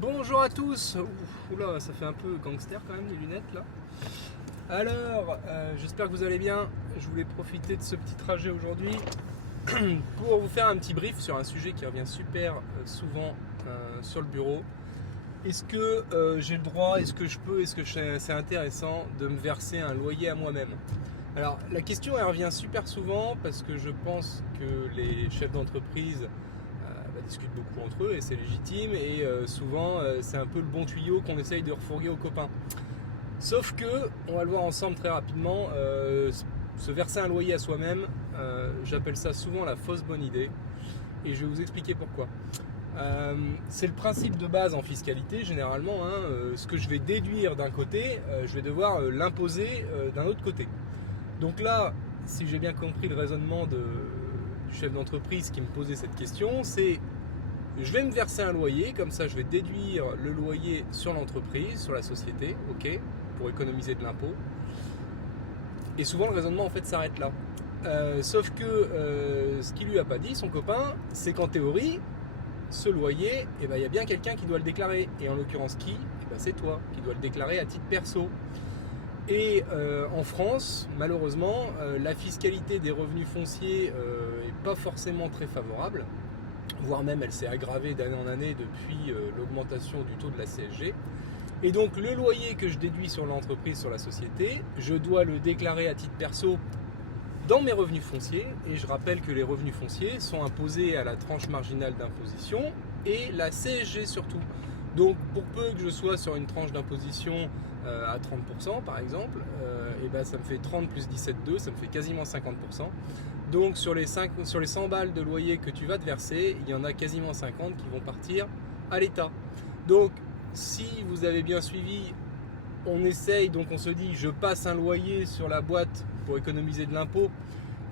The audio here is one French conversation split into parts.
Bonjour à tous. Oula, ça fait un peu gangster quand même les lunettes là. Alors, j'espère que vous allez bien. Je voulais profiter de ce petit trajet aujourd'hui pour vous faire un petit brief sur un sujet qui revient super souvent sur le bureau. Est-ce que j'ai le droit, est-ce que je peux, est-ce que c'est intéressant de me verser un loyer à moi-même? Alors, la question elle revient super souvent parce que je pense que les chefs d'entreprise discutent beaucoup entre eux et c'est légitime et souvent c'est un peu le bon tuyau qu'on essaye de refourguer aux copains. Sauf que, on va le voir ensemble très rapidement, se verser un loyer à soi-même, j'appelle ça souvent la fausse bonne idée et je vais vous expliquer pourquoi. C'est le principe de base en fiscalité généralement, ce que je vais déduire d'un côté, je vais devoir l'imposer d'un autre côté. Donc là, si j'ai bien compris le raisonnement du chef d'entreprise qui me posait cette question, c'est je vais me verser un loyer, comme ça je vais déduire le loyer sur l'entreprise, sur la société, ok, pour économiser de l'impôt. Et souvent le raisonnement en fait s'arrête là. Sauf que ce qu'il lui a pas dit, son copain, c'est qu'en théorie, ce loyer, il y a bien quelqu'un qui doit le déclarer. Et en l'occurrence qui? C'est toi, qui dois le déclarer à titre perso. Et en France, malheureusement, la fiscalité des revenus fonciers n'est pas forcément très favorable, voire même elle s'est aggravée d'année en année depuis l'augmentation du taux de la CSG. Et donc le loyer que je déduis sur l'entreprise, sur la société, je dois le déclarer à titre perso dans mes revenus fonciers. Et je rappelle que les revenus fonciers sont imposés à la tranche marginale d'imposition et la CSG surtout. Donc pour peu que je sois sur une tranche d'imposition à 30% par exemple, ça me fait 30 plus 17,2, ça me fait quasiment 50%. Donc sur les 100 balles de loyer que tu vas te verser, il y en a quasiment 50 qui vont partir à l'État. Donc si vous avez bien suivi, on essaye, donc on se dit je passe un loyer sur la boîte pour économiser de l'impôt.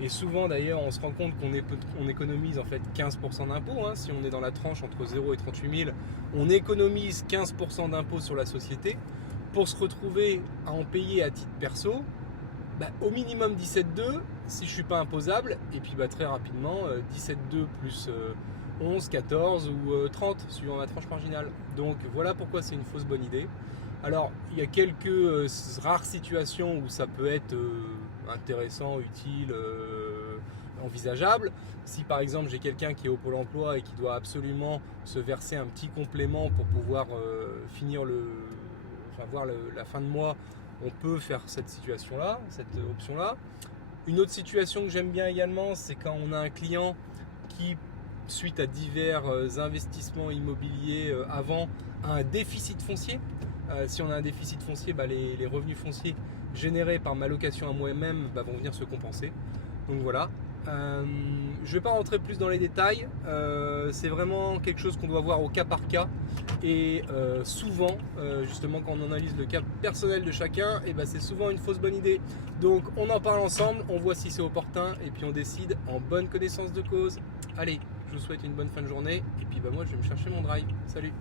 Et souvent d'ailleurs on se rend compte qu'on économise en fait 15% d'impôt. Si on est dans la tranche entre 0 et 38 000, on économise 15% d'impôt sur la société pour se retrouver à en payer à titre perso. Au minimum 17,2 si je ne suis pas imposable, et puis très rapidement 17,2 plus 11, 14 ou 30 suivant ma tranche marginale. Donc voilà pourquoi c'est une fausse bonne idée. Alors il y a quelques rares situations où ça peut être intéressant, utile, envisageable. Si par exemple j'ai quelqu'un qui est au pôle emploi et qui doit absolument se verser un petit complément pour pouvoir voir la fin de mois, on peut faire cette situation-là, cette option-là. Une autre situation que j'aime bien également, c'est quand on a un client qui, suite à divers investissements immobiliers avant, a un déficit foncier. Si on a un déficit foncier, les revenus fonciers générés par ma location à moi-même vont venir se compenser. Donc voilà. Je ne vais pas rentrer plus dans les détails, c'est vraiment quelque chose qu'on doit voir au cas par cas et souvent, justement quand on analyse le cas personnel de chacun, c'est souvent une fausse bonne idée. Donc on en parle ensemble, on voit si c'est opportun et puis on décide en bonne connaissance de cause. Allez, je vous souhaite une bonne fin de journée et puis moi je vais me chercher mon drive. Salut!